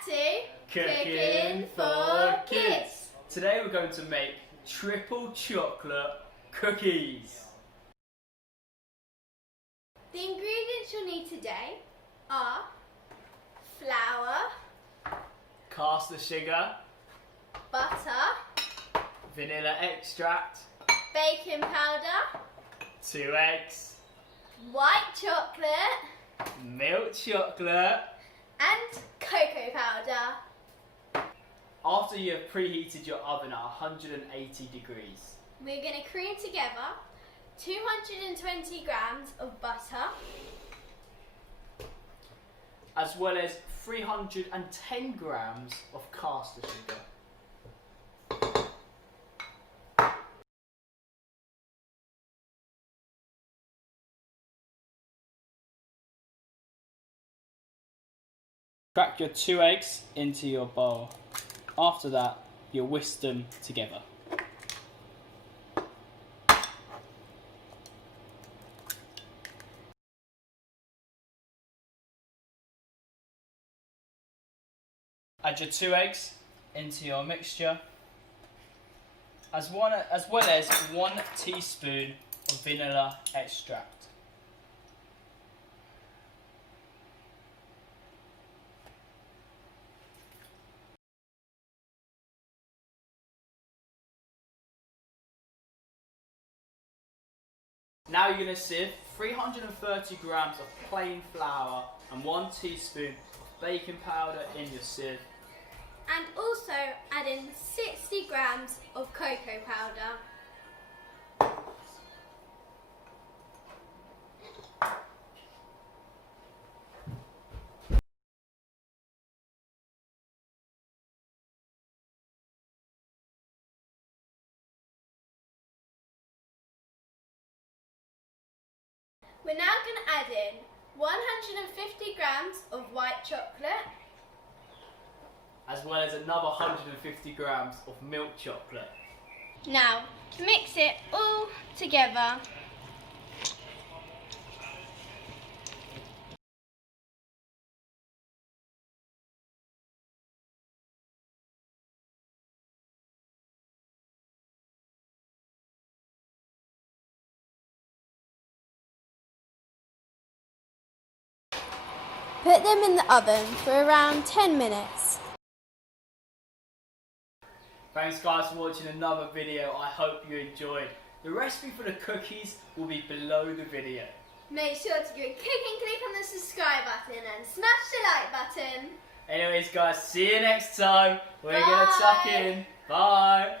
back to Cooking for Kids. Today we're going to make triple chocolate cookies. The ingredients you'll need today are flour, Caster sugar, butter, vanilla extract, baking powder, 2 eggs, white chocolate milk chocolate. and cocoa powder. After you have preheated your oven at 180 degrees, We're going to cream together 220 grams of butter, as well as 310 grams of caster sugar. Crack your 2 eggs into your bowl. After that, you'll whisk them together. Add your 2 eggs into your mixture, as well as 1 teaspoon of vanilla extract. Now you're going to sieve 330 grams of plain flour and 1 teaspoon of baking powder in your sieve. and also add in 60 grams of cocoa powder. We're now going to add in 150 grams of white chocolate, as well as another 150 grams of milk chocolate. Now, mix it all together. Put them in the oven for around 10 minutes. Thanks guys for watching another video. I hope you enjoyed. The recipe for the cookies will be below the video. Make sure to go click on the subscribe button and smash the like button. Anyways guys, see you next time. We're going to tuck in. Bye.